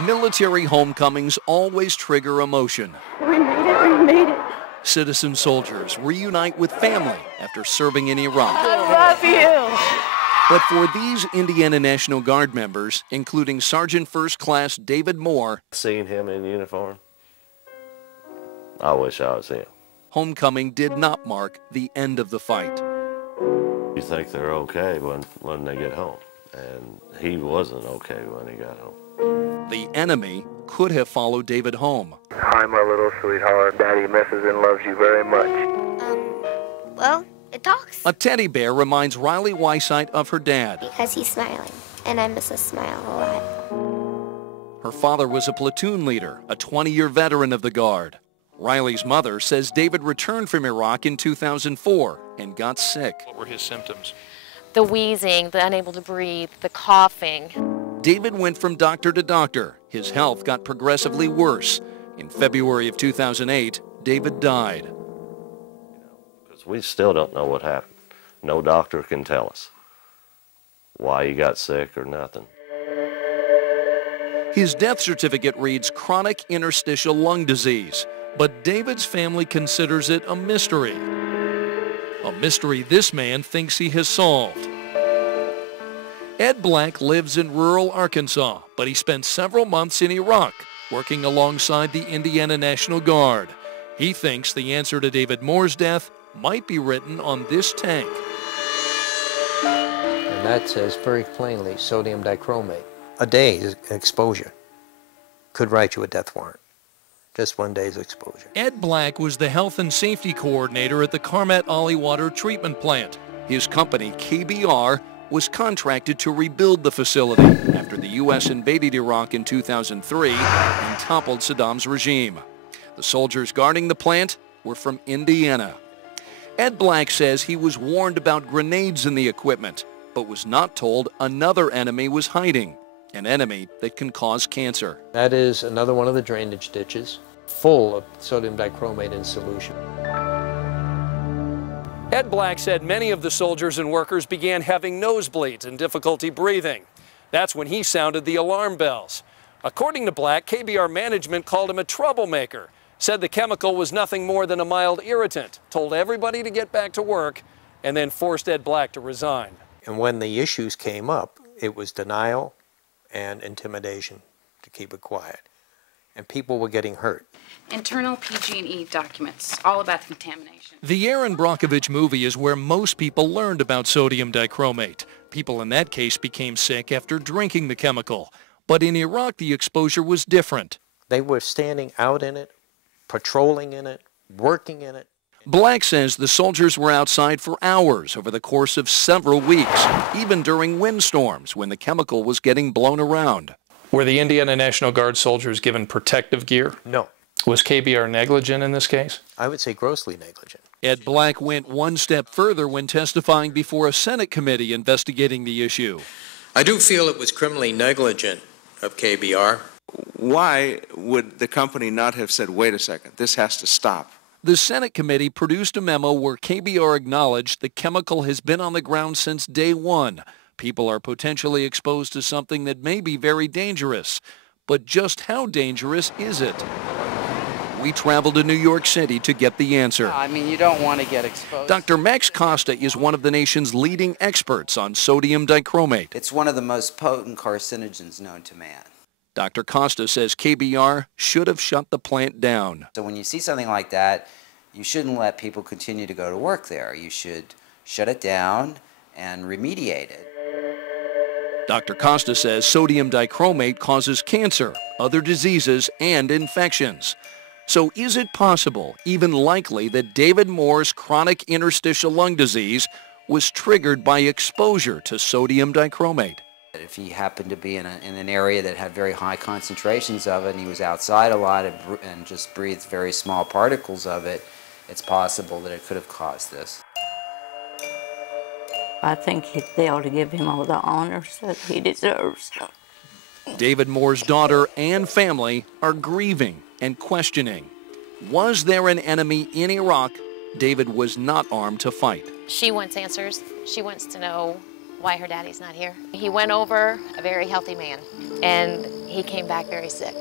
Military homecomings always trigger emotion. We made it, we made it. Citizen soldiers reunite with family after serving in Iraq. I love you. But for these Indiana National Guard members, including Sergeant First Class David Moore, seeing him in uniform, I wish I was him. homecoming did not mark the end of the fight. You think they're okay when they get home, and he wasn't okay when he got home. The enemy could have followed David home. Hi, my little sweetheart. Daddy misses and loves you very much. Well, it talks. A teddy bear reminds Riley Weissite of her dad. Because he's smiling, and I miss his smile a lot. Her father was a platoon leader, a 20-year veteran of the Guard. Riley's mother says David returned from Iraq in 2004 and got sick. What were his symptoms? The wheezing, the unable to breathe, the coughing. David went from doctor to doctor. His health got progressively worse. In February of 2008, David died. Because we still don't know what happened. No doctor can tell us why he got sick or nothing. His death certificate reads chronic interstitial lung disease, but David's family considers it a mystery. A mystery this man thinks he has solved. Ed Black lives in rural Arkansas, but he spent several months in Iraq working alongside the Indiana National Guard. He thinks the answer to David Moore's death might be written on this tank. And that says very plainly sodium dichromate. A day's exposure could write you a death warrant. Just one day's exposure. Ed Black was the health and safety coordinator at the Karmat Ali Water Treatment Plant. His company, KBR, was contracted to rebuild the facility after the U.S. invaded Iraq in 2003 and toppled Saddam's regime. The soldiers guarding the plant were from Indiana. Ed Black says he was warned about grenades in the equipment, but was not told another enemy was hiding, an enemy that can cause cancer. That is another one of the drainage ditches full of sodium dichromate in solution. Ed Black said many of the soldiers and workers began having nosebleeds and difficulty breathing. That's when he sounded the alarm bells. According to Black, KBR management called him a troublemaker, said the chemical was nothing more than a mild irritant, told everybody to get back to work, and then forced Ed Black to resign. And when the issues came up, it was denial and intimidation to keep it quiet. And people were getting hurt. Internal PG&E documents, all about the contamination. The Aaron Brockovich movie is where most people learned about sodium dichromate. People in that case became sick after drinking the chemical. But in Iraq, the exposure was different. They were standing out in it, patrolling in it, working in it. Black says the soldiers were outside for hours over the course of several weeks, even during windstorms when the chemical was getting blown around. Were the Indiana National Guard soldiers given protective gear? No. Was KBR negligent in this case? I would say grossly negligent. Ed Black went one step further when testifying before a Senate committee investigating the issue. I do feel it was criminally negligent of KBR. Why would the company not have said, wait a second, this has to stop? The Senate committee produced a memo where KBR acknowledged the chemical has been on the ground since day one. People are potentially exposed to something that may be very dangerous. But just how dangerous is it? We traveled to New York City to get the answer. I mean, you don't want to get exposed. Dr. Max Costa is one of the nation's leading experts on sodium dichromate. It's one of the most potent carcinogens known to man. Dr. Costa says KBR should have shut the plant down. So when you see something like that, you shouldn't let people continue to go to work there. You should shut it down and remediate it. Dr. Costa says sodium dichromate causes cancer, other diseases, and infections. So is it possible, even likely, that David Moore's chronic interstitial lung disease was triggered by exposure to sodium dichromate? If he happened to be in an area that had very high concentrations of it, and he was outside a lot and just breathed very small particles of it, it's possible that it could have caused this. I think they ought to give him all the honors that he deserves. David Moore's daughter and family are grieving and questioning. Was there an enemy in Iraq David was not armed to fight? She wants answers. She wants to know why her daddy's not here. He went over a very healthy man, and he came back very sick.